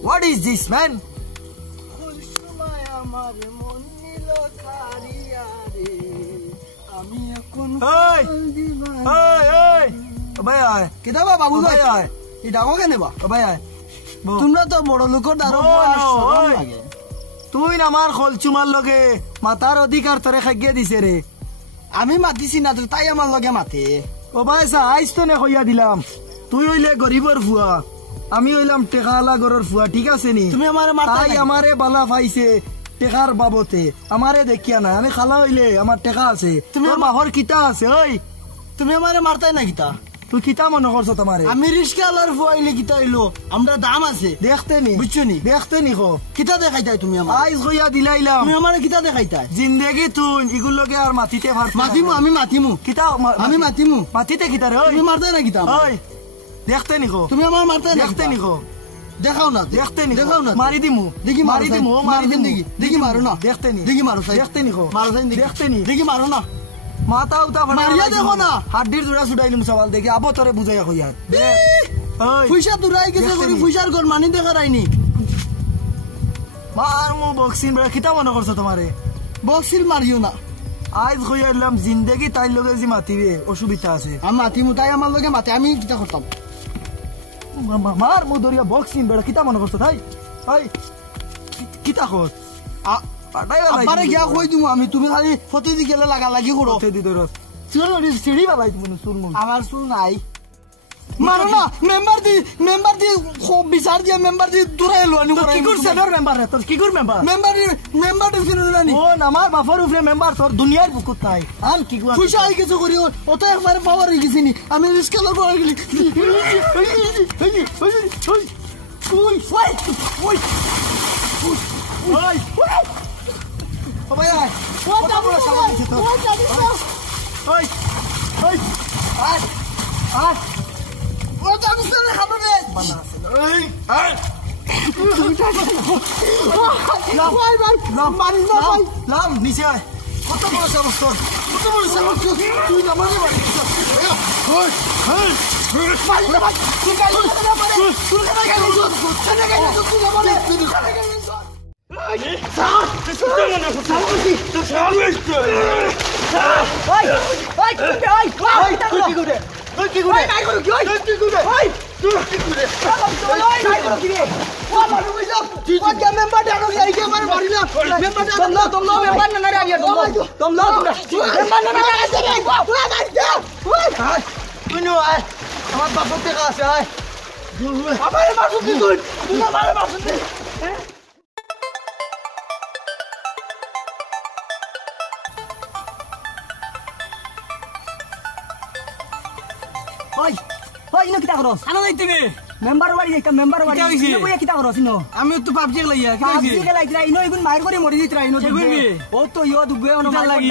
What is this, man? Hey! Hey, hey! Bhai aay. Kita ba babu Bhai aay. Ida ko kene ba? Bhai aay. তোমরা তো বড় লোকের দ্বারা লাগে তুই আমার খলচুমার লগে মাতার অধিকার তোরে খাইয়ে দিছে রে আমি মাতিছি না তো তাই আমার লগে মাতে ও ভাই সা আইস তো নে কইয়া দিলাম তুই হইলে গরিবর ফুয়া আমি হইলাম টেকালা গরর ফুয়া ঠিক আছে নি তুমি আমারে মারতা তাই আমারে বালা পাইছে টেকার বাবতে আমারে দেখিয়া না আমি খালা হইলে আমার টেকা আছে তোর মাহর কিতা আছে ওই তুমি আমারে মারতাই না কিতা তুই কিতা মনে করছো তোমারে আমি রিস্কালার ফুয়াইলে কিতা হইলো আমরা দাম আছে দেখতে নি বুঝছো নি দেখতে নি কো কিতা দেখাইতাই তুমি আমার আইস কইয়া দিলাইলাম তুমি আমারে কিতা দেখাইতাই জিন্দেগি তুই ইগুলোকে আর মাটিতে মাতিমু আমি মাতিমু কিতা আমি মাতিমু মাটিতে কিতা রে ওই তুমি মারতাই না কিতা ওই দেখতে নি কো তুমি আমার মারতাই না দেখতে নি কো দেখাও না দেখতে নি দেখাও না মারি দিমু দেখি মারি দিমু মারি দিমু দেখি মারো না দেখতে নি দেখি মারো সাই দেখতে নি কো মারো সাই দেখতে নি দেখি মারো না মাথা উতা ফাটা মারিয়া দেখো না হাড্ডির জোড়া ছুটাইলুম সওয়াল দেখি আবো তোরে বুঝাইয়া কইয়া ওই পয়সা তুরাই গেছে করি পয়সার গর মানি দেখা রাইনি মার মু বক্সিং বড় কিতা মনে করছো তোমারে বক্সিল মারিও না আইজ কইয়ালাম জিন্দেগি তাই লগে জি মাতিবে অসুবিধা আছে আমি মাতিমু তাই আমার লগে মাতে আমি কিতা করতাম মার মু দরিয়া বক্সিং বড় কিতা মনে করছো তাই ওই কিতা কর আবারে গিয়া কই দিমু আমি তুমি খালি ফটো দি গেলে লাগা লাগি করো ফটো দি দরস চুল সিঁড়ি বালাই তুমি চুল মু আমার চুল নাই মারো না মেম্বার দি খুব বিচার দিয়া মেম্বার দি দূরে এলো আনি কি কর সেনর মেম্বার রে তোর কি কর মেম্বার দি ফিরে নানি ও আমার বাফর উপরে মেম্বার তোর দুনিয়ার বুকুত নাই আন কি গুয়া পয়সা আই কিছু করি ও তো একবার পাওয়ার হয়ে গেছি নি আমি রিস্কা লব গেলি ওই ও ভাই আয় ও যাবো ওই ওই আয় আয় ও যাবো না খাবো রে এই আয় লাম নিচে আয় কত বড় সাহস তোর কত বড় সাহস তুই আমারে বাড়ি ওই হ্যাঁ ভাই ভাই তুই গালি না পারে তুই কেন গালি তুই কেন গালি তুই আমারে তুই আমার বাপর থেকে আছে আমার বাসুন ওই ওই ইনো কিতা করস আনা যাইতে বে মেম্বার বাড়ি যাইতা মেম্বার বাড়ি ইনো বইয়া কিতা করস ইনো আমি তো পাবজি লাইয়া কি পাবজি খেলাইতরা ইনো ইগুন মাইর করে মরি দিতরা ইনো দেখবি ও তো ইও দুবে অন মার লাগি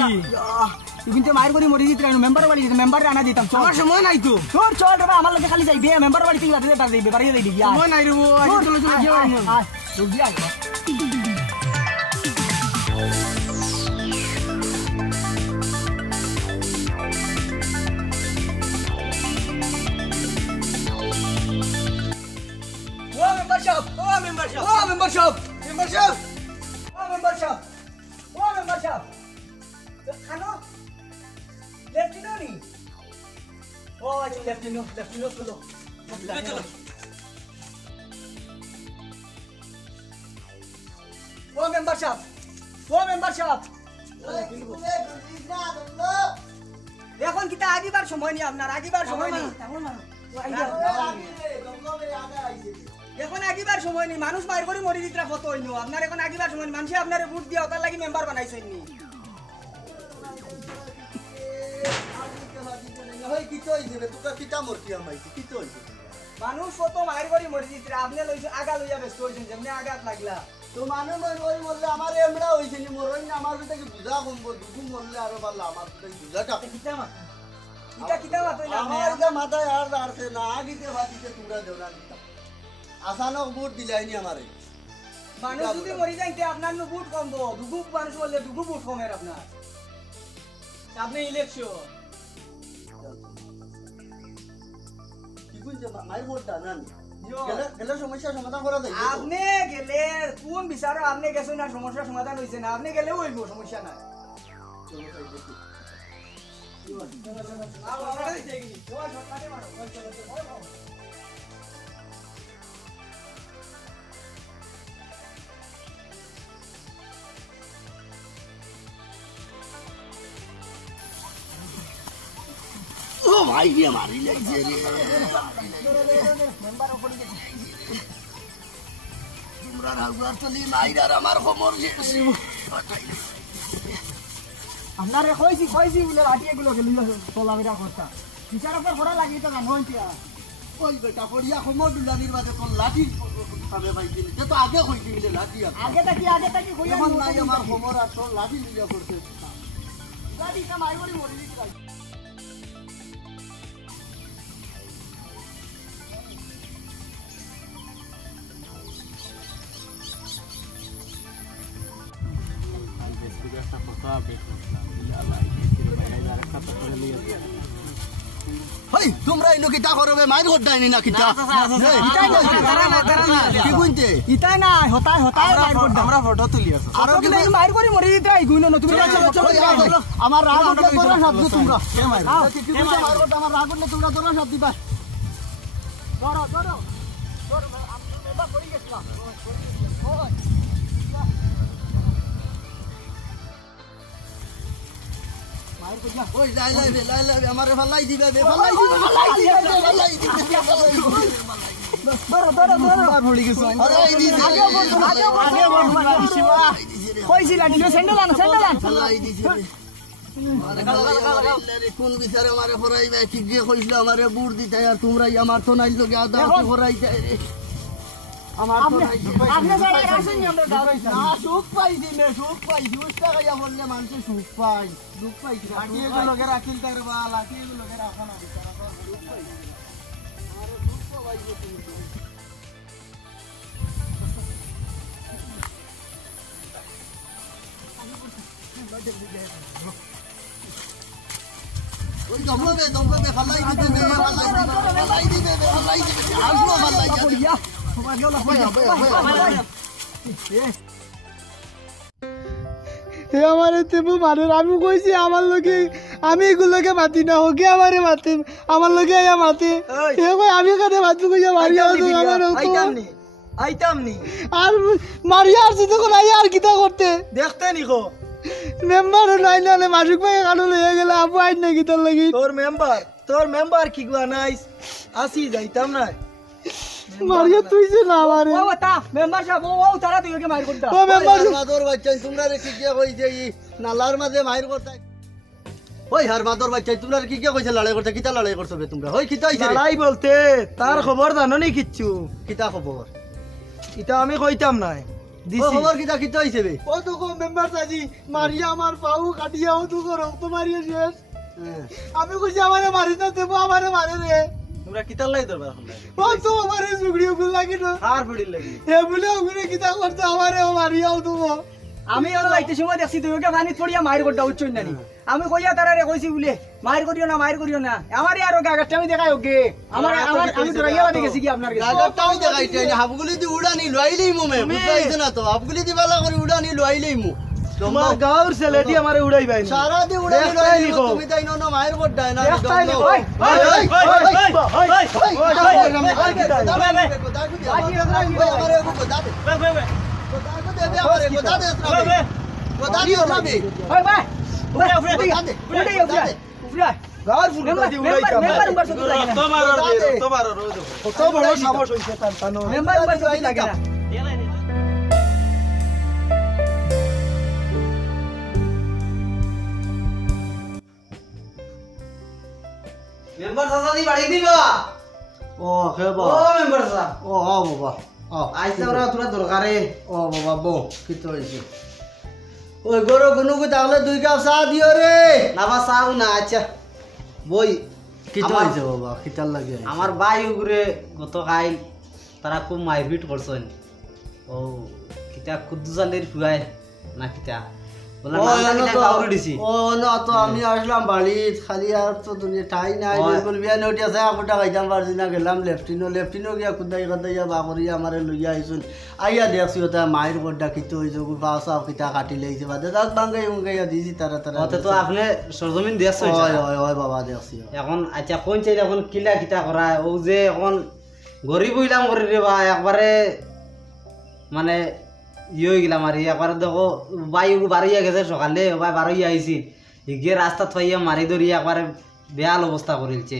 ইগুন তো মাইর করে মরি দিতরা ইনো মেম্বার বাড়ি যাইতা মেম্বার আনা দিতাম আমার সময় নাই তো চল চল রে আমার লগে খালি যাইবে মেম্বার বাড়ি থেকে বাড়ি যাইবে বাড়ি যাইবি গিয়া সময় নাই রে ও আজ চলে চলে যাও জলদি আয় এখন কিতা আগিবার সময় নেই আপনার আগিবার সময় নেই এখন আগিবার সময় নেই মানুষ মার করে মরি দিতরা কত হইনো আপনার এখন আগিবার সময় মানুষ আপনারে ভোট দিয়া ওটার লাগি মেম্বার বানাইছেন নি মানুষ কত মার করে মরি দিতরা আপনি লইছে আগা লইয়া ব্যস্ত হইছেন যেমনি আগাত লাগলা তো মানুষ মরলে আমার এমরা হইছে নি মরই না আমার থেকে বুঝা কমবো দুগু মরলে আরো ভালো আমার থেকে বুঝাটা কিতা মা কিতা কিতা মা তো আমার এটা মাথায় আর দাঁড়ছে না আগিতে ভাতিতে তোমরা দেওনা দিতা আসানো ভোট দিলাইনি আমারে মানুষ যদি মরি যাইতে আপনার নো ভোট কমবো দুগু মানুষ বললে দুগু ভোট কমের আপনার সামনে ইলেকশন কি কোন যে মাই ভোট দানা গেলে সমস্যা সমাধান করা যায় আপনি গেলে কোন বিচারো আপনি গেছেন না সমস্যার সমাধান হইছে না আপনি গেলেও হইব সমস্যা নাই ও ভাই দিয়ে মারি লাগছে রে তোমরা রাগুয়ার চলি মাইরার আমার খবর শেষ আপনারে কইছি বলে লাঠি এগুলো গেলি তোলামিরা করতা বিচারের উপর ঘোড়া লাগিয়ে তো জানো এতিয়া ওই বেটা পড়িয়া খবর দুলানির বাদে তোর লাঠি খাবে ভাই দিলে তো আগে কইতে গেলে লাঠি আগে থাকি কইয়া আমার নাই আমার খবর আর তোর লাঠি লিয়া করতে লাঠি কামাই করি মরি দিই হই তোমরা ইনো কিটা করবে মাইর হড্ডাইনি না কিটা কি কইতে ইতাই না হতাই বাইর করদ আমরা ফটো তুলি আছে আর কি বাইর করি মরি দিতে আই গুইনো তুমি চলো আমার রাগ হতে তোরা শব্দ তোমরা কে মাইর কি কইতে মাইর করতে আমার রাগ হতে তোমরা তোরা শব্দ দিবা ধরো এবার পড়ি গেছিলাম ওই লাই আমারে ফালাই দিবে ধরো ভুলি গেছ আরে এই দিছে আগে কইছিলা দিলে স্যান্ডেল আন ফালাই দিছে কোন বিচারে আমারে ফরাইবে ঠিক যে কইছিল আমারে বুড় দিতে আর তোমরাই আমার তো নাই লোকে আদা ফরাই যায় রে আমার তো নাই আপনি যারা আছেন আমরা দাঁড়াইছি না সুখ পাইছি উস্তা গায়া বললে মানুষ সুখ পাই দুঃখ পাইছি লাঠি এগুলো কে রাখিল তার বা লাঠি এগুলো কে রাখা না বিচারা তো দুঃখ পাইছি আমারে দুঃখ পাইছে তুমি ওই দমবে ফালাই দিবে আসলো ফালাই দিবে আমারে তেমন মানুষ আমি কইছি আমার লোকে আমি এগুলোকে মাতি না হোকে আমারে মাতে আমার লোকে আয়া মাতে আমি কানে মাতু কইয়া মারিয়া আইতাম নি আর মারিয়া আসছে তখন আইয়া আর কিতা করতে দেখতে নিকো মেম্বারও নাই না মাসুক ভাই কানো লইয়া গেলে আপু আইন না কিতার লাগি তোর মেম্বার কি গুয়া নাইস আসি যাইতাম না মারিয়া তুইছে না আমারে ও তা মেম্বার সাহেব ও তারা তুইকে মার করতা ও মেম্বার মাদর বাচ্চা তোমরা রে কি কি কইছে ই নালার মাঝে মাইর করতে ওই হার মাদর বাচ্চা তোমরা কি কি কইছে লড়াই করতে কিতা লড়াই করছো বে তোমরা ওই কিতা হইছে লড়াই বলতে তার খবর জানো নি কিচ্ছু কিতা খবর এটা আমি কইতাম না ও খবর কিতা কিতা হইছে বে ও তো মেম্বার সাজি মারিয়া আমার পাউ কাটিয়াও তো রক্ত মারিয়া শেষ আমি কইছি আমারে মারিস না দেবো আমারে মারে রে তোমরা কিতার লাই দরবার ও তো আমারে সুগড়িও গুল লাগি না আর পড়িল লাগি হে বলে ওগুনে কিতা করতে আমারে মারিয়াও তো আমি আর লাইতে সময় দেখছি তুইকে পানিত পড়িয়া মার করতে উচ্চই নানি আমি কইয়া তারারে কইছি বলে মার করিও না আমারে আর গাগাটা আমি দেখাই ওকে আমি তো রাইয়া বাদে গেছি কি আপনার কাছে গাগাটা আমি দেখাইতে না হাবগুলি দি উড়ানি লইলেই মু মে বুঝাইছ না তো হাবগুলি দি বালা করে উড়ানি লইলেই মু তোমার গাঁর ছেলেটি আমারে উড়াইবাই না সারা দি উড়ানি লইলি তুমি তাই না মায়ের বড়াই না দেখতাই নি ওই মেম্বার সাসাদি বাড়ি দিবা ও খেবা ও মেম্বার সাসা ও বাবা আইসা ওরা তোরা দরকারে ও বাবা বো কি তো হইছে ওই গরো গুনুকে তাহলে 2 কাপ চা দিও রে নাবা চাও না আচ্ছা বই কি তো হইছে বাবা কিতার লাগে আমার ভাই উপরে গতকাল তারা খুব মারপিট করছেন ও কিতা খুদ্দুজালের ফুয়ায় না কিতা বললাম নামটা কিনা কাউরে দিছি ও না তো আমি আসলাম বাড়ি খালি আর তো দুনিয়া ঠাই নাই বিলকুল বিয়া নটি আছে আপুটা খাইতাম পারছি না গেলাম লেফটিনো গিয়া খুদাই খাদাইয়া বাকরি আমারে লইয়া আইছুন আইয়া দেখছি ওটা মায়ের বড় কিতো হইছে বাস আপ কিতা কাটি লইছে বাদে দাঁত ভাঙাই উঙ্গাইয়া দিছি তারা ওতে তো আপনি সরজমিন দেখছো হয় হয় হয় বাবা দেখছি এখন আচ্ছা কোন চাই এখন কিলা কিতা করা ও যে এখন গরিব হইলাম করে রে বা একবারে মানে ইয়ে হয়ে গেলাম আর একবারে দেখো বাই বাড়িয়া গেছে সকালে ভাই বারোই আইছি গিয়ে রাস্তা থাইয়া মারি ধরিয়া একবারে বেয়াল অবস্থা করেছে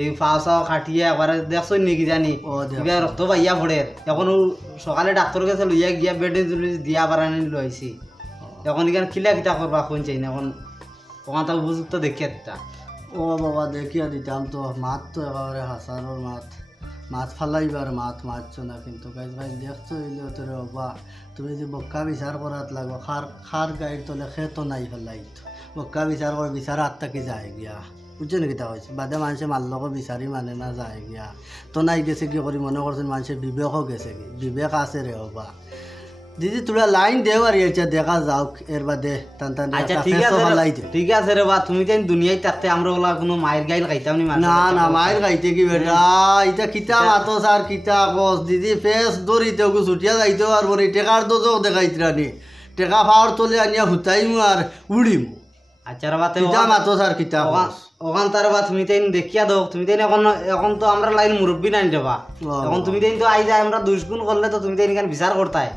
এই ফাও চাও খাটিয়ে একবারে দেখছো নাকি জানি রক্ত পাইয়া পড়ে এখন সকালে ডাক্তার কাছে লইয়া গিয়া বেডে দিয়া বাড়ানি লইছি এখন এখানে কিলা কিতা করবা কোন চাই না এখন ওখান তো উপযুক্ত দেখিয়া দিতা ও বাবা দেখিয়া দিতাম তো মাছ তো একেবারে হাসানোর মাছ ফালাইবার মারছো না কিন্তু গাইজ ভাই দেখছো হইলে তোর বাবা তুমি যে বক্কা বিচার করাত লাগো খার গাড়ির তলে খেতো নাই ফেলাই বক্কা বিচার করে বিচার আত্মাকে যায় গিয়া বুঝছো নাকি তা হয়েছে বাদে মানুষে মারলকো বিচারি মানে না যায় গিয়া তো নাই গেছে কি করি মনে করছেন মানুষের বিবেকও গেছে কি বিবেক আছে রে বাবা দিদি তোরা লাইন দেও আর এটা দেখা যাওক এর বাদে টান টান আচ্ছা ঠিক আছে রে বা তুমি তো দুনিয়ায় থাকতে আমরা ওলা কোনো মায়ের গাইল খাইতাম না না মায়ের খাইতে কি বেটা এটা কিতা মাতো স্যার কিতা কস দিদি ফেস দরিতে ওকে ছুটিয়া যাইতে আর বলি টেকার দোজও দেখাইতরানি টেকা পাওয়ার তলে আনিয়া হুতাইমু আর উড়িম আচ্ছা রে বা কিতা মাতো স্যার কিতা ওখান তার বা তুমি তাই দেখিয়া দাও তুমি তাই এখন তো আমরা লাইন মুরব্বী নাই দেবা এখন তুমি তাই তো আই যায় আমরা দুষ্গুণ করলে তো তুমি তাই এখানে বিচার করতাই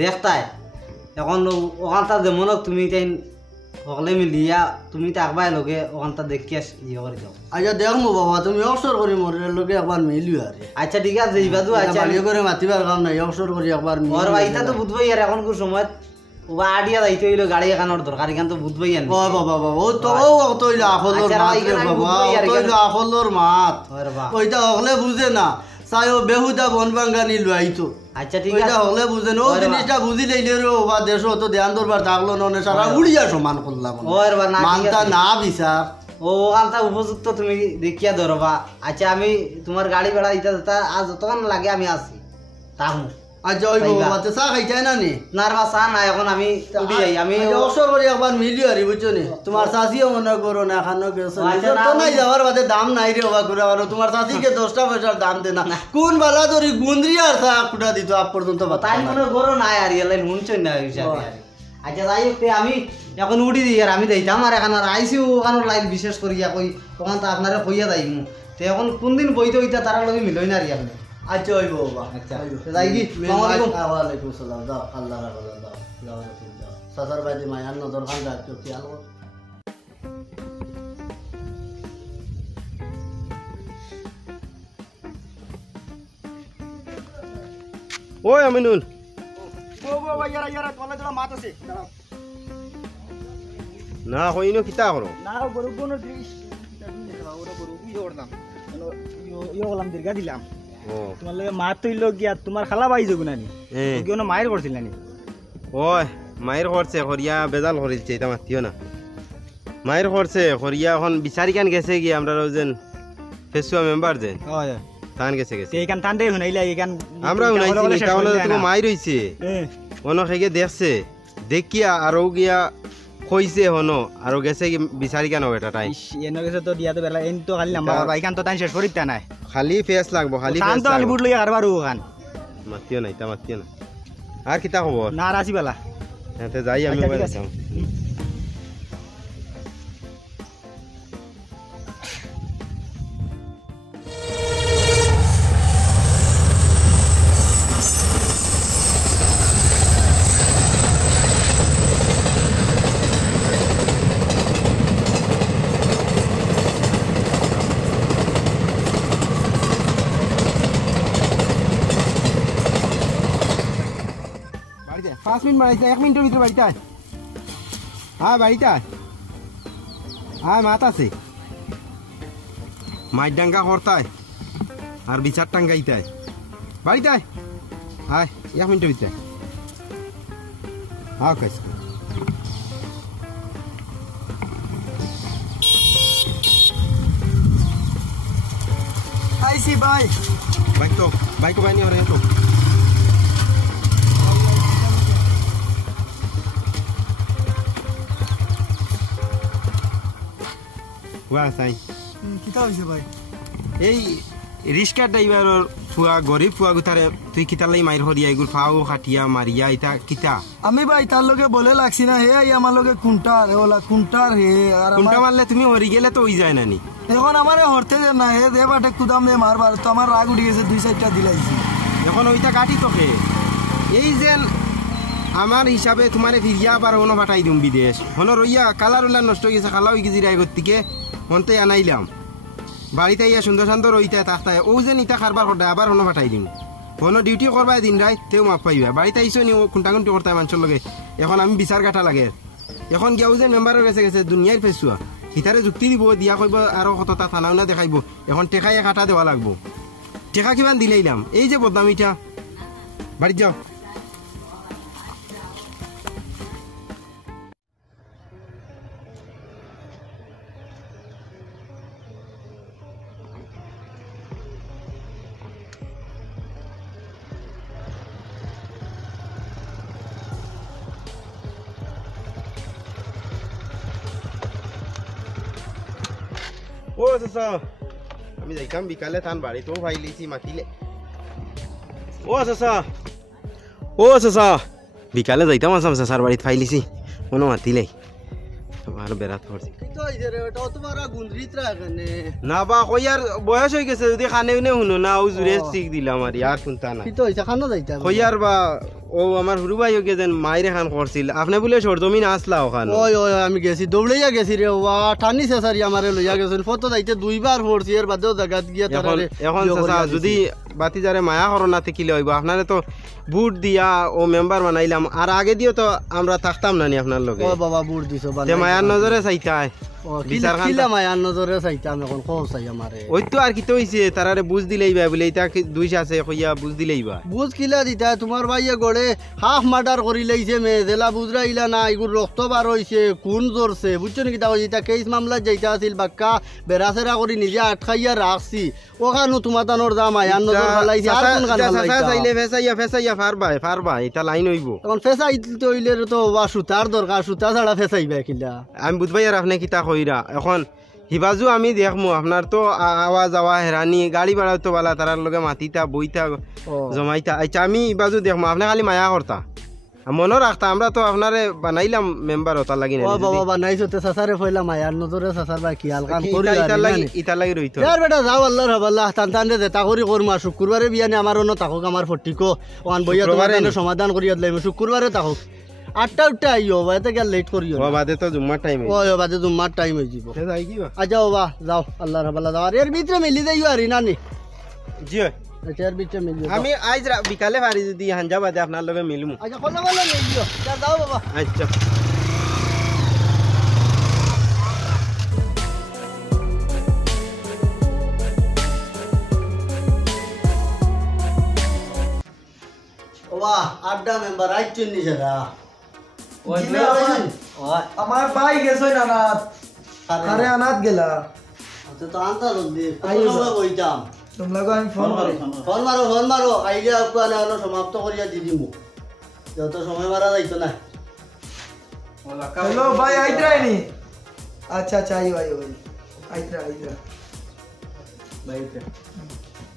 দেখতাই এখন ওখান তার যেমন তুমি তাই সকলে মিলিয়া তুমি থাকবাই লগে ওখান তার দেখিয়া ইয়ে করে যাও আচ্ছা দেখমু বাবা তুমি অবসর করি মোরের লগে একবার মিলিও আর আচ্ছা ঠিক আছে ইবাদু আচ্ছা ভালো করে মাতিবার কাম নাই অবসর করি একবার ওর ভাইটা তো বুঝবই আর এখন কোন সময় ওবা আডিয়া যাইতে হইলো গাড়ি এখানোর দরকার এখান তো বুঝবই আর ও বাবা বাবা ও তো ও তইলা আফলর মাত রে বাবা তইলা আফলর মাত ওইটা হলে বুঝে না চাইও বেহুদা বন বাঙ্গানি লইতো আচ্ছা ঠিক আছে ওইটা হলে বুঝে না ও জিনিসটা বুঝি লইলে রে ওবা দেশও তো ধ্যান দরবার থাকলো না সারা উড়িয়া সমান করলাম ওর বা না মানতা না বিচার ও ওখানটা উপযুক্ত তুমি দেখিয়া ধরবা আচ্ছা আমি তোমার গাড়ি বেড়া দিতে আজ যতক্ষণ লাগে আমি আসি তাহলে আচ্ছা ওই বাবা তো চা খাইতে না নি না রে চা না এখন আমি উঠি যাই আমি অবসর করি একবার মিলিও আরি বুঝছো নি তোমার চাষিও মনে করো না এখানো গেছো তো নাই যাওয়ার বাদে দাম নাই রে বাবা করে আর তোমার চাষিকে 10টা পয়সার দাম দে না কোন বালা ধরি গুন্দ্রি আর চা কুটা দিত আপ পর্যন্ত তাই মনে করো না আর এলাই হুনছই না হিসাবে আচ্ছা যাই হোক আমি এখন উঠি দিই আর আমি দিতাম আর এখন আর আইসি ওখানে লাইন বিশেষ করিয়া কই ওখান তো আপনারা কইয়া যাইমু তো এখন কোনদিন বইতে হইতা তারা লগে মিলই না আর আপনি আচ্ছা ওই বাবা আচ্ছা যাই কি আসসালামু আলাইকুম ওয়ালাইকুম আসসালাম দাও আল্লাহ রাখা দাও যাও সাদার বাদি মায়ান নজর খান রাখো খেয়াল করো ওই আমিনুল ও বাবা ইয়ারা তোলা তোলা মাত আছে না কইনো কিতা করো না গরু কোন দৃশ ওরা গরু ইয়ে করলাম ইয়ে করলাম দীর্ঘা দিলাম তোমার লগে মাত তৈল গিয়া তোমার খালা বাই যোগ নানি কেউ মায়ের করছিল নানি ওই মায়ের করছে হরিয়া বেজাল করিলছে এটা মাতিও না মায়ের করছে হরিয়া এখন বিচারি কান গেছে গিয়ে আমরা যেন ফেসুয়া মেম্বার যে তান গেছে এইখান টান দে শুনাইলা এইখান আমরা শুনাইছি তাহলে তুমি মায়ের হইছে অন খেগে দেখছে দেখিয়া আর গিয়া কইছে হনো আর গেছে কি বিচারি কেন এটা টাইম এনে গেছে তো দিয়া তো বেলা এন তো খালি নাম্বার এইখান তো টাইম শেষ করিতা নাই খালি ফেস লাগবো খালি ফেস তো খালি বুট লইয়া কারবার ওখান মাতিও না এটা মাতিও না আর কিতা খবর না রাসি বেলা এতে যাই আমি বাইরে যাও বাড়িতে 5 মিনিট বাড়িতে 1 মিনিটের ভিতরে বাড়িতে আয় হ্যাঁ বাড়িতে আয় হ্যাঁ মাত আছে মাছ ডাঙ্গা করতায় আর বিচার টাঙ্গাইতে বাড়িতে আয় আয় 1 মিনিটের ভিতরে হ্যাঁ কাজ আইসি ভাই বাইক বাইনি ওরে তো ফুয়া চাই কিতা হইছে ভাই এই রিস্কা ড্রাইভারের ফুয়া গরিব ফুয়া গুতারে তুই কিতা লাই মাইর হরিয়া এগুলো ফাও খাটিয়া মারিয়া এটা কিতা আমি ভাই তার লগে বলে লাগছি না হে আই আমার লগে কুন্টার ওলা কুন্টার হে আর কোনটা মারলে তুমি হরি গেলে তো ওই যায় নানি এখন আমারে হরতে দেন না হে দে বাটে কুদাম দে মারবার তো আমার রাগ উঠে গেছে 2-4টা দিলাইছি এখন ওইটা কাটি তোকে এই যে আমার হিসাবে তোমারে ফিরিয়া আবার অন্য পাঠাই দিম বিদেশ হন রইয়া কালার উল্লা নষ্ট হয়ে গেছে খালা ওই গেছি রায়গর থেকে হনতে আনাইলাম বাড়িতে ইয়া সুন্দর সুন্দর ওইটা তাকতায় ও যে নিতা খারবার করতে আবার অন্য পাঠাই দিম কোনো ডিউটি করবাই দিন রায় তেও মাপ পাইবা বাড়িতে আইসো নি খুঁটাখুঁটি করতে মানুষের লগে এখন আমি বিচার কাটা লাগে এখন গিয়া যে মেম্বারের গেছে গেছে দুনিয়ার ফেসুয়া সিতারে যুক্তি দিব দিয়া কইব আরো কতটা থানাও না দেখাইব এখন টেকাইয়া কাটা দেওয়া লাগবো টেকা কিমান দিলাইলাম এই যে বদনামিটা বাড়ি যাও ও চাচা আমি যাইতাম বিকালে থান বাড়িতেও ভাই লিছি মাতিলে ও চাচা বিকালে যাইতাম আসাম চাচার বাড়িত ফাই লিছি কোনো মাতিলে আর বেড়াত পড়ছি না বা কইয়ার বয়স হয়ে গেছে যদি খানে উনে শুনো না ও জুড়ে শিখ দিলাম আর ইয়ার শুনতা না কইয়ার বা ও আমার হুরু ভাই ওকে যেন মাইরে খান করছিল আপনি বলে সরজমিন আসলা ওখানে ওই ওই আমি গেছি দৌড়াইয়া গেছি রে ওয়া টানি শেষারি আমারে লইয়া গেছেন ফটো যাইতে 2বার পড়ছি এর বাদেও জায়গাত গিয়া তারারে এখন চাচা যদি বাতি যারে মায়া করোনা থাকিলে হইব আপনারে তো বুট দিয়া ও মেম্বার বানাইলাম আর আগে দিও তো আমরা থাকতাম না নি আপনার লগে ও বাবা বুট দিছো তে মায়ার নজরে চাইতাই বিচার কিলা মায়ার নজরে চাইতাম এখন কোন চাই আমারে ওই তো আর কি তো হইছে তারারে বুঝ দিলেইবা বলে এটা দুইশ আছে কইয়া বুঝ দিলেইবা বুঝ কিলা দিতা তোমার ভাইয়ে গড়ে হাফ মার্ডার করি লাইছে মে জেলা বুঝরাইলা না এগুর রক্ত বার হইছে খুন জরছে বুঝছো নাকি তা যেটা কেস মামলা যাইতা আছিল বাক্কা বেরাসেরা করে নিজে আটকাইয়া রাখছি ওখানো তোমার তানোর দাম মায়ার নজর ফলাইছে আর কোন গান চাচা চাইলে ফেসাইয়া ফারবা এটা লাইন হইব এখন ফেসাই তো হইলে তো বা সুতার দরকার সুতা ছাড়া ফেসাইবা কিলা আমি বুঝবাই আর আপনি কিতা কইরা এখন হিবাজু আমি দেখমু আপনার তো আওয়া যাওয়া হেরানি গাড়ি ভাড়া তো বালা তারার লগে মাতিতা বইতা জমাইতা আচ্ছা আমি হিবাজু দেখমু আপনি খালি মায়া করতা মনে রাখতা আমরা তো আপনারে বানাইলাম মেম্বার ওটা লাগি না ও বাবা বানাইছো তে সাসারে ফইলা মায়ার নজরে সাসার ভাই কি হাল কাম করি ইতা লাগি রইতো यार बेटा जाओ अल्लाह रब अल्लाह तान तान दे তা করি করমা শুক্রবারে বিয়ানে আমার অন্য তাকক আমার ফটিকো ওয়ান বইয়া তোমার সমাধান করিয়া দিলাম শুক্রবারে তাকক 8টা উঠতে আইও বাতে গেল লেট করিও ও বাদে তো জুম্মার টাইম ও বাদে জুম্মার টাইম হই যাব যাই কি বা আ যাও বা যাও আল্লাহ রব আল্লাহ আর এর ভিতরে মিলি যাইও আর নানি জি এর ভিতরে মিলি আমি আজ বিকালে পারি যদি হাঞ্জা বাদে আপনার লগে মিলমু আচ্ছা কল বল মিলিও যাও বাবা আচ্ছা ওয়া আড্ডা মেম্বার আইছেন নি সেরা ওই আমার ভাই গেছে নানাত আরে আনাত গেলা আচ্ছা তো আনতা জলদি আমরা বইতাম তোমলাগো আমি ফোন করি ফোন মারো আইলে আপনারা হলো সমাপ্ত করিয়া দি দিমু যত সময় মারা যাইতো না হ্যালো ভাই আইতরাইনি আচ্ছা আচ্ছা আইও আইতরা বাইতে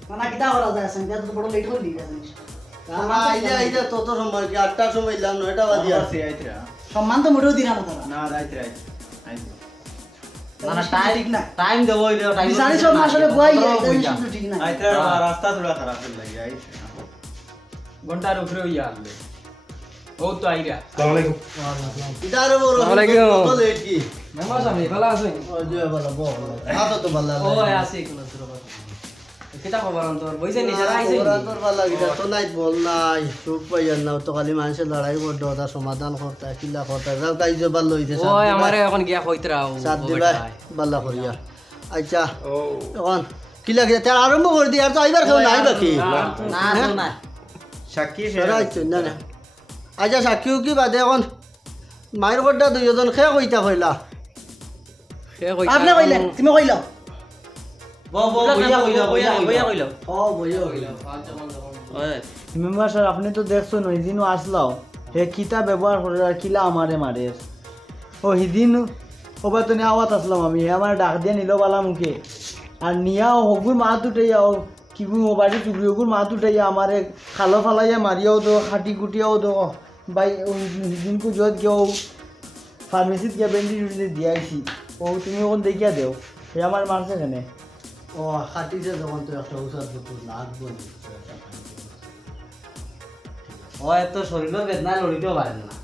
মানা কিটা করা যায় সঙ্গে তো বড় লেট হলি না আইলে তত সময় কি 8টার সময় ইলাম 9টা বাজে আছে আইতরা সম্মান তো মোটেও দিনা না তারা না আইতরা মানে টাইম দেবো টাইম বিশালি সব আসলে বই ঠিক না আইতরা রাস্তা থোড়া খারাপ লাগে আইতরা ঘন্টার উপরে হইয়া আসলে ও তো আইরা আসসালামু আলাইকুম ইদারে বড় তো লেট কি মেম্বার সাহেব ভালো আছেন ও জয় বালা বল হাত তো বালা ও আছে কোন সুরবা কিটা খবর অন্তর বইছে নিচে আইছে ওরা তোর বালা গিটা তো নাই বল নাই চুপ পাইয়া না তো খালি মানুষে লড়াই করতে ওটা সমাধান করতে কিলা করতে যাও গাই যে বাল লইতে ও আমারে এখন গিয়া কইতরাও সাত দিবা বালা করিয়া আচ্ছা এখন কিলা গিয়া তার আরম্ভ করে দি আর তো আইবার কেউ নাই বাকি না তো না সাক্ষী সেরা আইছো না না আচ্ছা সাক্ষীও কি বাদে এখন মায়ের গড্ডা দুইজন খেয়ে কইতা কইলা আপনি কইলেন তুমি কইলো বইয়া কইলো ও বইও মেম্বার স্যার আপনি তো দেখছেন ওই দিনও আসলাও হে কিতা ব্যবহার করে আর কিলা আমারে মারে ও হিদিন ওবার তো নিয়ে আওয়াত আসলাম আমি আমার ডাক দিয়ে নিল বালা মুখে আর নিয়া হগুর মাছ উঠাইয়া কিবু বাড়ি টুকরি হগুর মাছ উঠাইয়া আমার খালো ফালাইয়া মারিয়াও দো খাটি কুটিয়াও দো বাই দিনকু যত কেউ ফার্মেসিত গিয়া বেন্ডি দিয়াইছি ও তুমি ওখান দেখিয়া দেও সে আমার মারছে কেনে ও খাটিছে যখন তো একটা উষার পুতুল লাগবো ও এত শরীরের বেদনা লড়িতেও পারে না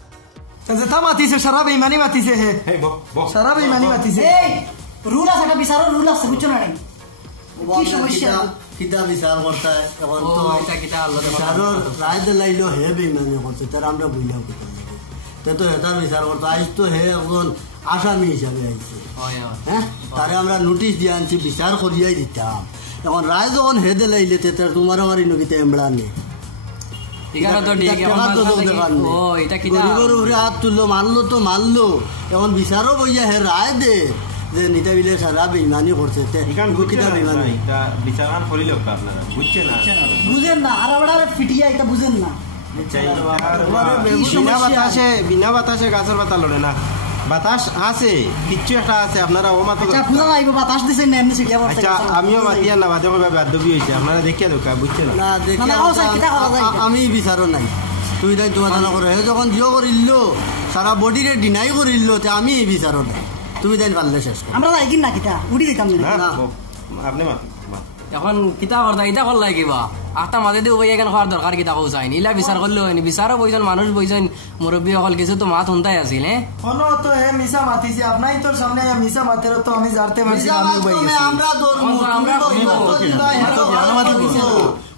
যেটা মাতিছে সারা বেইমানি মাতিছে হে সারা বেইমানি মাতিছে এই রুল আছে একটা বিচারের রুল আছে বুঝছো না কি সমস্যা কিতা বিচার করতে এখন তো বিচারের রায় দিলাইলো হে বেইমানি করছে তার আমরা বুঝলাম কিতা তো হেতার বিচার করতো আজ তো হে এখন আসামি হিসাবে আইছে হ্যাঁ তারে আমরা নোটিশ দিয়ে আনছি বিচার করিয়াই দিতাম এখন রায় যখন হে দিলাইলে তার তোমার আমার ইনকিতে এমড়া নেই গরিবের উপরে হাত তুললো মারলো তো মারলো এখন বিচারও বইয়া হে রায় দে যে নিতা বিলে সারা বেইমানি করছে বুঝেন না আর আমরা পিটিয়া এটা বুঝেন না বিনা বাতাসে গাছের পাতা লড়ে না বাতাস আছে কিচ্ছু একটা আছে আপনারা ও মাত্র বাতাস দিচ্ছেন না এমনি ছিটিয়া আচ্ছা আমিও মাতিয়া না বাদে কবে বাধ্যবী হয়েছে আপনারা দেখিয়া দোকা বুঝছেন না আমি বিচারও নাই তুই তাই তোমার জানা করে যখন জিও করিল সারা বডিরে ডিনাই করিল আমি বিচারও নাই তুমি তাই পারলে শেষ আমরা যাই না কিতা উড়ি দিতাম না আপনি এখন কিতা করতা ইটা করলাই কিবা আটা মাঝে দিয়ে বই এখানে খাওয়ার দরকার কিতা কৌ চাইনি ইলা বিচার করলে হয়নি বিচারও বইজন মানুষ বইজন মুরব্বী সকল কিছু তো মাত শুনতাই আছিল হনো তো হে মিশা মাতিছে আপনাই তোর সামনে মিশা মাতের তো আমি জানতে পারছি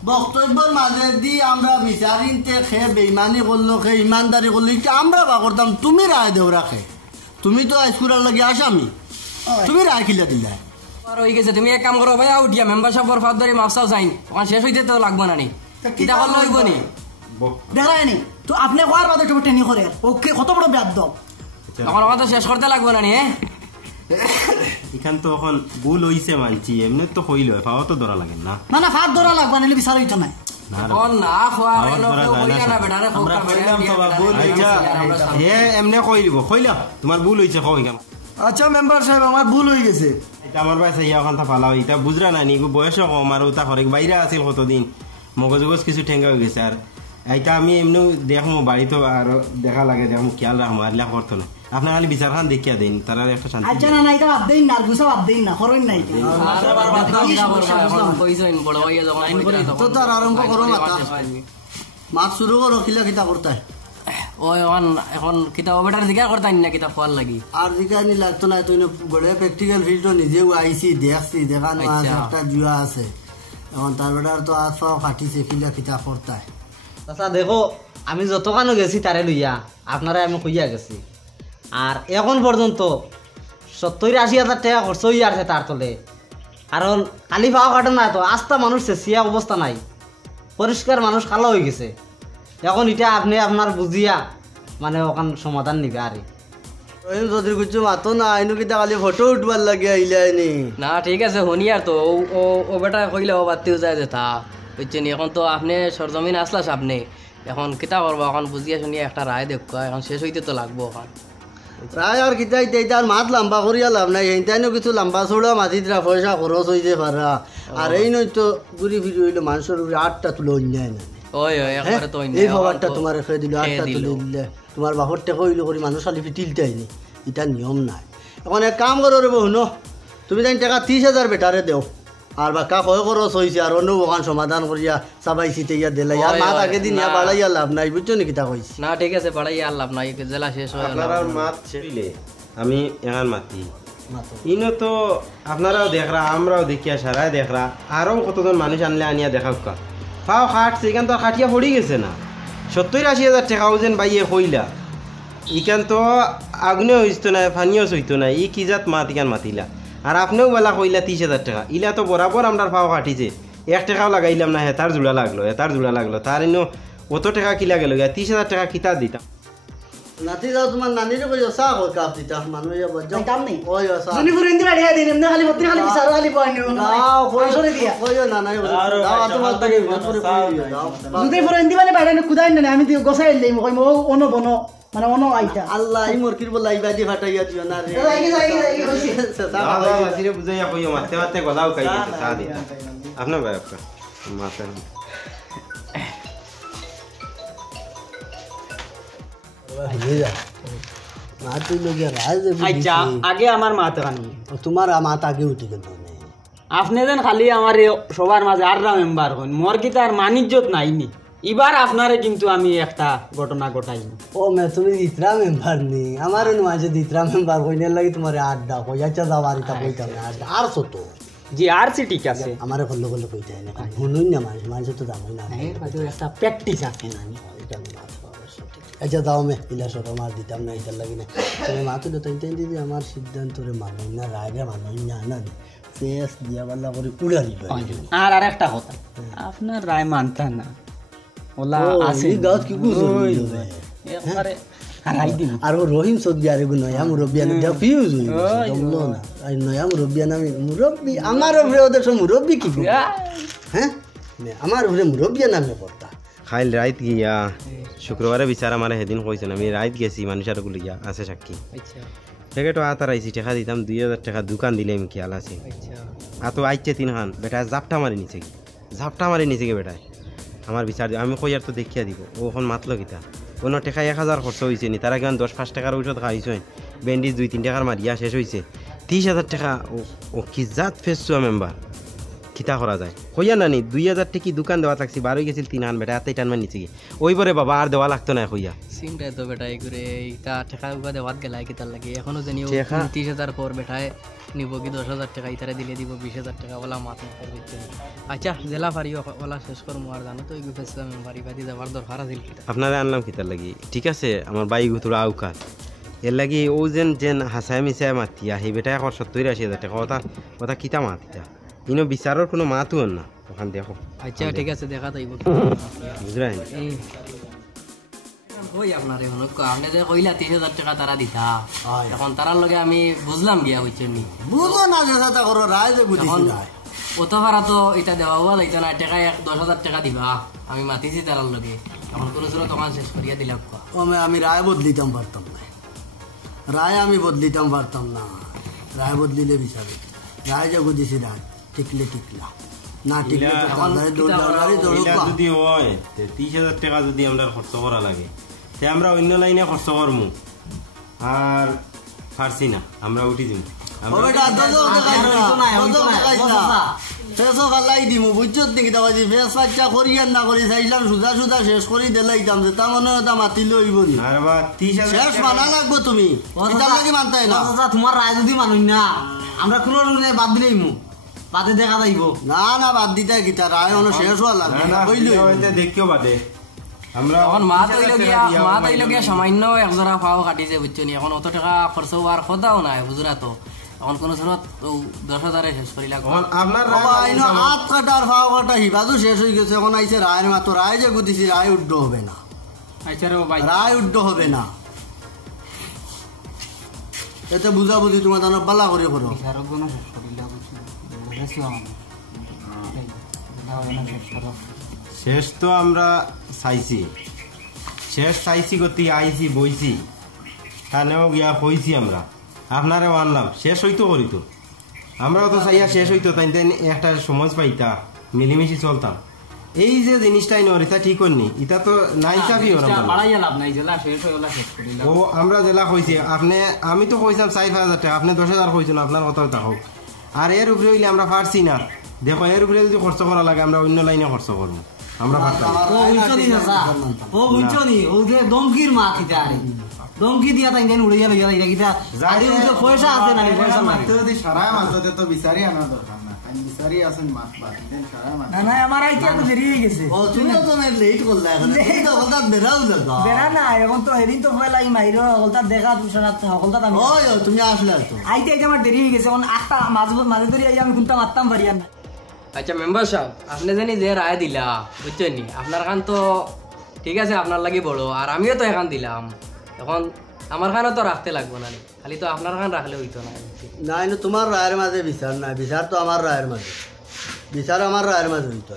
বক্তব্যের মাঝে দি আমরা বিচারিনতে খে বেইমানি করলো খে ইমানদারি করলো আমরা বা করতাম তুমি রায় দেও রাখে তুমি তো আইসকুরার লাগে আসামি তুমি রায় খিলা দিলা হয়ে গেছে তুমি এক কাম করো ভাই উঠিয়া মেম্বারশিপ বরফাত ধরে মাপসাও চাইন ওখানে শেষ হইতে তো লাগবো না নি কিতা করলে হইব নি দেখায়নি তো আপনি হওয়ার বাদে একটু ট্রেনিং করে ওকে কত বড় ব্যাধ এখন ওখানে তো শেষ করতে লাগবো না নি এখান তো এখন ভুল হইছে মানছি এমনি তো হইল পাওয়া তো ধরা লাগে না না ফাঁক ধরা লাগবে না বিচার হইতো না এমনি কই দিব কইলা তোমার ভুল হইছে কইলাম আচ্ছা মেম্বার সাহেব আমার ভুল হয়ে গেছে আমার ভাই চাইয়া ওখান ফালা এটা বুঝরা নাই নিগু বয়স কম আর ওটা হরেক বাইরে আছিল কতদিন মগজগজ কিছু ঠেঙ্গা হয়ে গেছে আর এইটা আমি এমনি দেখমো বাড়িতে আর দেখা লাগে দেখমো খেয়াল রাখবো আর লেখা করতো না আপনার খালি বিচার খান দেখিয়া দিন তারা একটা শান্তি আচ্ছা না এটা বাদ দেন না গুছা বাদ দেন না করুন নাই তো তার আরম্ভ করো মাথা মাছ শুরু করো কিলা কিতা করতে এখন কিতাব বেটার জিজ্ঞাসা করতাম না কিতাব খোয়ার লাগি আর জিজ্ঞাসা নি লাগতো না তুই বড় প্র্যাকটিক্যাল ফিল্ড নিজেও আইসি দেখছি দেখানো আছে একটা জুয়া আছে এখন তার বেটার তো আজ পাও কাটিছে কিলা কিতা করতে আচ্ছা দেখো আমি যতখানো গেছি তারে লইয়া আপনারা আমি কইয়া গেছি আর এখন পর্যন্ত 70-80 টাকা খরচ হয়ে আছে তার তলে কারণ কালি পাওয়া কাটে না তো আস্তা মানুষ চেঁচিয়া অবস্থা নাই পরিষ্কার মানুষ কালো হয়ে গেছে এখন এটা আপনি আপনার বুঝিয়া মানে ওখান সমাধান নিবে আর যদি কিছু মাতো না আইনো কিতা খালি ফটো উঠবার লাগে আইলাইনি না ঠিক আছে শুনি আর তো ও বেটা কইলে ও বাতিও যায় যেতা বুঝছেন এখন তো আপনি সরজমিন আসলাস আপনি এখন কিতা করবো এখন বুঝিয়া শুনিয়া একটা রায় দেখো এখন শেষ হইতে তো লাগবো এখন রায় আর কিতা ইতা আর মাত লম্বা করিয়া লাভ নাই এইটাইনো কিছু লম্বা চৌড়া মাতিরা পয়সা খরচ হইতে পারা আর এই নয় তো ঘুরি ফিরি হইলে মানুষের উপরে 8টা তুলে অন্যায় না এই খবরটা তোমার খেয়ে দিল 8টা তুলে দিলে তোমার বাপর টেকা হইলো করে মানুষ খালি ফিটিলটাইনি এটা নিয়ম নাই এখন এক কাম করো রে বহু তুমি তাই টাকা 30,000 বেটারে দেও আর বাক্কা কয় খরচ হয়েছে আর অন্য ওখান সমাধান করিয়া চাবাই চিতে ইয়া দিলাই আর মাত আগে দিন ইয়া বাড়াইয়া লাভ নাই বুঝছো নাকি তা কইছি না ঠিক আছে বাড়াইয়া আর লাভ নাই জেলা শেষ হয়ে আপনারা মাত ছেড়িলে আমি এখান মাতি ইনো তো আপনারাও দেখরা আমরাও দেখিয়া সারাই দেখরা আরও কতজন মানুষ আনলে আনিয়া দেখাও কা পাও খাটছে এখান তো খাটিয়া পড়ি গেছে না 70-80,000 টাকা ওজেন বাইয়ে কইলা ইখান তো আগুনেও হইতো না ফানিও হইতো না ই কি জাত মাত ইখান মাতিলা আর আপনিও বেলা কইলা 30,000 টাকা ইলা তো বরাবর আমরা পাও কাটিছে 1 টাকাও লাগাইলাম না হেতার জোড়া লাগলো তার ইনো অত টাকা কিলা গেল 30,000 টাকা কিতা দিতাম নাতি যাও তোমার নানিরে কইও চা কই কাপ দিতা মানুষ বজ্জাম দাম নেই ওই চা জনি ফুরেন্দি বাড়িয়া দিন এমনি খালি বত্রি খালি বিচার খালি পয়েন্ট দাও কইছরে দিয়া কইও না নাই দাও তোমার তাকে করে কই দিও দাও জনি ফুরেন্দি মানে বাইরে কুদাই না আমি গোসাই লই মই মো অন বনো মানে অন আইতা আল্লাহ এই মুরগির বলা ইবা দি ফাটাইয়া দিও না রে বাসিরে বুঝাইয়া কইও মারতে মারতে গলাও খাই গেছে চা দি আপনার ভাই আপনার মাথা আচ্ছা আগে আমার মাথা কানি তোমার মাত আগে উঠে গেল আপনি যেন খালি আমার সবার মাঝে আররা মেম্বার হন মোর কি তার মানিজ্যত নাইনি এবার আপনারে কিন্তু আমি একটা ঘটনা ঘটাইনি ও মে তুমি দিতরা মেম্বার নি আমার মাঝে দিতরা মেম্বার কইনে লাগি তোমারে আড্ডা কইয়াচা যাওয়ার তা কইতাম না আড্ডা আর ছোট জি আর সি ঠিক আছে আমারে কল্লো কল্লো কইতাই না শুনুন না মাঝে তো যাবই না এর বাদে একটা প্র্যাকটিস আছে না আচ্ছা দাও মে ইলা সর আমার দিতাম না ইতার লাগি না তুমি মাতো তো তাই দিদি আমার সিদ্ধান্ত রে মানুন না রায়রে মানুন না না ফেস দিয়া বাল্লা করে উড়া দিল আর একটা কথা আপনার রায় মানতা না ওলা আছে এই গাছ কি বুঝো একবারে হারাই দিন আর ও রহিম সদ্দি আরে গো নয়া মুরব্বিয়ান দিয়া ফিউজ হই জমলো না আর নয়া মুরব্বিয়ান আমি মুরব্বি আমার উপরে ওদের সব মুরব্বি কি হ্যাঁ আমার উপরে মুরব্বিয়ান নামে পড়তা খাইল রাইত গিয়া শুক্রবারে বিচার আমার সেদিন কইছেন আমি রাইত গেছি মানুষের গুলি গিয়া আছে সাক্ষী আচ্ছা থেকে তো আতার আইছি টাকা দিতাম 2000 টাকা দোকান দিলাম খেয়াল আছে আচ্ছা আতো আইছে 3 খান বেটা জাপটা মারি নিছে কি জাপটা মারি নিছে কি বেটায় আমার বিচার আমি কইয়ার তো দেখিয়া দিব ও এখন মাতলো কিতা কোনো টাকা 1000 খরচ হয়েছে নি তারা কেমন 10-5 টাকার ঔষধ খাইছেন ব্যান্ডেজ 2-3 টাকার মারিয়া শেষ হয়েছে 30,000 টাকা ও কি জাত ফেসছো মেম্বার কিতা করা যায় কইয়া নানি 2000 টাকি দোকান দেওয়া থাকছি 12 গেছিল 3 খান বেটা এতই টান মার নিছে কি ওইবারে বাবা আর দেওয়া লাগতো না কইয়া সিংটাই তো বেটা এই করে এইটা টাকা উপাদে বাদ গেলাই কি তার লাগে এখনো জানি 30,000 পর বেটায় নিব কি 10,000 টাকা ইতারে দিলে দিব 20,000 টাকা ওলা মাত করবে আচ্ছা জেলা ফারিও ওলা শেষ করমু আর জানো তো এই ফেসলা মেম্বারি বাদি যাবার দরকার আছিল কিতা আপনারা আনলাম কিতার লাগি ঠিক আছে আমার বাই গুতুরা আউকার এর লাগি ও যেন হাসায় মিশায় মাতিয়া সেই বেটায় 70-80,000 টাকা কথা কিতা মাতিতা ইনো বিচারের কোনো মাতও না ওখান দেখো আচ্ছা ঠিক আছে দেখা যাইব বুঝলেন কই আপনার এখন আপনি যে কইলা 30,000 টাকা তারা দিতা এখন তারার লগে আমি বুঝলাম গিয়া বুঝছেন নি বুঝো না যে দাদা করো রায় যে বুঝিছি রায় অত ভাড়া তো এটা দেওয়া হওয়া যাইতো না টাকা 10,000 টাকা দিবা আমি মাতিছি তারার লগে এখন কোনো সুরত দোকান শেষ করিয়া দিলাম ও আমি রায় বদলিতাম পারতাম না রায় আমি বদলিতাম পারতাম না রায় বদলিলে বিচারে রায় যে বুঝিছি রায় টিকলে টিকলা না টিকলে যদি হয় 30,000 টাকা যদি আমরা খরচ করা লাগে তে আমরা অন্য লাইনে খরচ করমু আর পারছি না আমরা উঠি দিম শেষ করি দিলাইতাম তা মনে মাতি লইব শেষ মানা লাগবো তুমি মানতাই না তোমার রায় যদি মানুষ না আমরা কোনো বাদ দিলেই বাদে দেখা যাইব না না বাদ দিতে গীতা রায় শেষ হওয়া লাগবে দেখিও বাদে আমরা এখন মা তৈল গিয়া সামান্য একজোড়া পাও কাটিছে বুঝছো নি এখন অত টাকা খরচ হওয়ার কথাও নাই বুঝরা তো এখন কোন সুরত 10,000 শেষ করি লাগবে আপনার হাত কাটার পাও কাটা হিবাজু শেষ হয়ে গেছে এখন আইছে রায়ের মাত্র রায় যে গুদিছি রায় উড্ড হবে না আচ্ছা রে ভাই রায় উড্ড হবে না এতে বুঝাবুঝি তোমার জানো বালা করে করো শেষ তো আমরা চাইছি গতি আইছি বইছি কানেও গিয়া কইছি আমরা আপনারে আনলাম শেষ হইতো করিতো আমরাও তো চাইয়া শেষ হইতো তাই একটা সমাজ পাইতা মিলিমিশি চলতাম এই যে জিনিসটাই নরিতা ঠিক করনি এটা তো নাই চাবি ও আমরা জেলা কইছি আপনি আমি তো কইছিলাম 4,000 টাকা আপনি 10,000 কইছেন আপনার কথাও তা হোক আর এর উপরে হইলে আমরা পারছি না দেখো এর উপরে যদি খরচ করা লাগে আমরা অন্য লাইনে খরচ করবো আমরা দমকির মা খিতা দমকি দিয়া তাই উড়ে গেল পয়সা আছে না পয়সা যদি সারায় মাঝে তো বিচারি আনা দরকার না বিচারি আছেন মাছ না না আমার আইতে তো দেরি হয়ে গেছে ও তুমি তো লেট করলা এখন তো হঠাৎ বেরাও লাগা বেরা না এখন তো হেদিন তো হয় লাগি মাইরো হলতা দেখা তুষার হলতা আমি ওই তুমি আসলে তো আইতে আমার দেরি হয়ে গেছে এখন আটটা মাঝে ধরে আই আমি কোনটা মারতাম পারি না আচ্ছা মেম্বার সাহেব আপনি জানি যে রায় দিলা বুঝছেন নি আপনার খান তো ঠিক আছে আপনার লাগি বড় আর আমিও তো এখান দিলাম এখন আমার খানও তো রাখতে লাগবো না খালি তো আপনার খান রাখলে হইতো না না তোমার রায়ের মাঝে বিচার নাই বিচার তো আমার রায়ের মাঝে বিচার আমার রায়ের মাঝে হইতো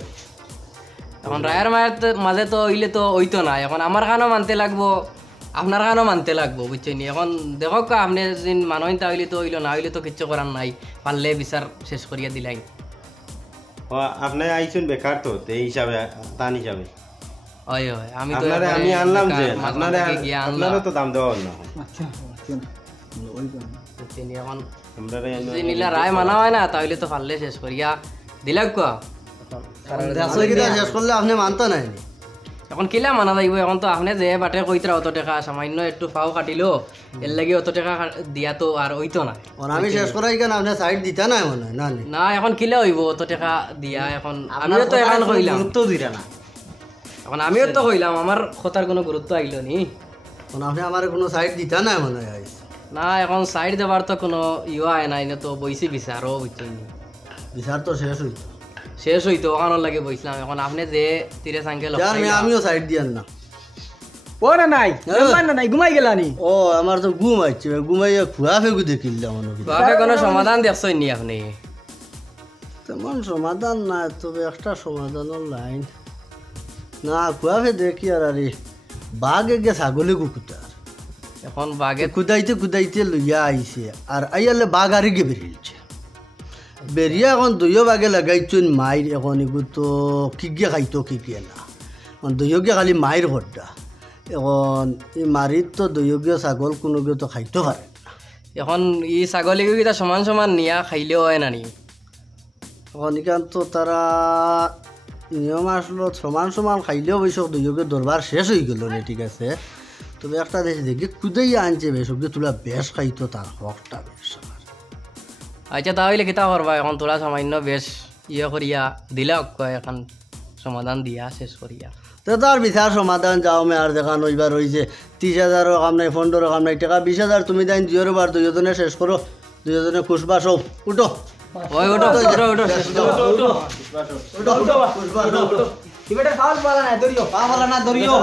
এখন রায়ের মাঝে তো হইলে তো হইতো না এখন আমার খানও মানতে লাগবো আপনার কারণে মানতে লাগবো বুঝছেন নি? এখন দেখো আপনি যে মানুষ তা হইলে তো হইল, না হইলে তো কিচ্ছু করার নাই, পারলে বিচার শেষ করিয়া দিলাই। আপনি আইছেন বেকার তো এই হিসাবে তান হিসাবে হয় হয়, আমি তো আপনারে আমি আনলাম যে আপনারে আপনারও তো দাম দেওয়া না বুঝছেন নি? এখন আপনারে যদি নীলা রায় মানা হয় না তাহলে তো পারলে শেষ করিয়া দিলাম কোয়া। শেষ করলে আপনি মানতো নাই নি? এখন কিলা মানা যাইব? এখন তো আপনি যে বাটে কইতরা অত টাকা সামান্য একটু ফাও কাটিলো, এর লাগি অত টাকা দিয়া তো আর হইতো না। আমি শেষ করাই কেন আপনি সাইড দিতা নাই মনে হয় না নি? না এখন কিলা হইব অত টাকা দিয়া? এখন আমিও তো এখন কইলাম, গুরুত্ব দিরা না। এখন আমিও তো কইলাম, আমার কথার কোনো গুরুত্ব আইল নি? আপনি আমার কোনো সাইড দিতা নাই মনে হয়। না এখন সাইড দেবার তো কোনো ইয়ে আয় নাই না, তো বইছি বিচারও বুঝছেন নি? বিচার তো শেষ হইতো। শেষ হইতো ওখানোর লাগে বইছিলাম। এখন আপনি যে তীরে সাঙ্গে আমিও সাইড দিয়ান না। ও না নাই না নাই ঘুমাই গেলানি। ও আমার তো ঘুম আসছে, ঘুমাইয়া খুয়া ফেগু দেখিলাম বাপে কোনো সমাধান দেখছেন নি আপনি? তেমন সমাধান না, তবে একটা সমাধানের লাইন না খুয়া ফে দেখি আর আরে বাঘ এগে ছাগলে কুকুতার এখন বাঘে কুদাইতে কুদাইতে লইয়া আইছে আর আইয়ালে বাঘ আর গে বেরিয়েছে। বেরিয়ে এখন দইও বাঘে লাগাইছুন মাইর, এখন এগুলো তো কিকে খাইতো কিকে না, এখন দইয়কে খালি মাইর ভরটা। এখন এই মারির তো দইয়কে ছাগল কোনো তো খাইতে পারে না। এখন ই ছাগলীকে কিটা সমান সমান নিয়া খাইলেও হয় না নি? এখন এখান তো তারা নিয়ম আসলো সমান সমান খাইলেও বৈশক দইয়কে দরবার শেষ হয়ে গেল না, ঠিক আছে। তবে একটা দেশ দেখি কুদাইয়া আনছে বেশকে তোলা বেশ খাইতো, তার হকটা বেশ আমার। আচ্ছা তাহলে কিতা করবা? এখন তোরা সামান্য বেশ ইয়ে করিয়া দিলা এখন সমাধান দিয়া শেষ করিয়া তো তার বিচার সমাধান যাও মে আর দেখান ওইবার হয়েছে 30,000 কাম নাই, 15 কাম নাই, টাকা 20,000 তুমি দেন দুইয়ের বার দুইজনে শেষ করো, দুইজনে খুশবা সব উঠো। ওই ওঠো ওঠো ওঠো এবারে ফাউল পালা নাই ধরিও, পা বলা না ধরিও।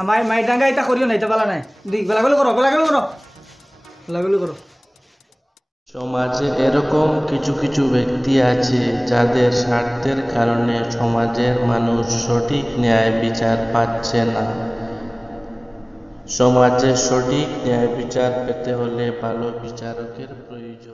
আমার মাই ডাঙ্গা এটা করিও না, এটা পালা নাই। দুই গলাগুলো করো, গলাগুলো করো, গলাগুলো করো। সমাজে এরকম কিছু কিছু ব্যক্তি আছে যাদের স্বার্থের কারণে সমাজের মানুষ সঠিক ন্যায় বিচার পাচ্ছে না। সমাজে সঠিক ন্যায় বিচার পেতে হলে ভালো বিচারকের প্রয়োজন।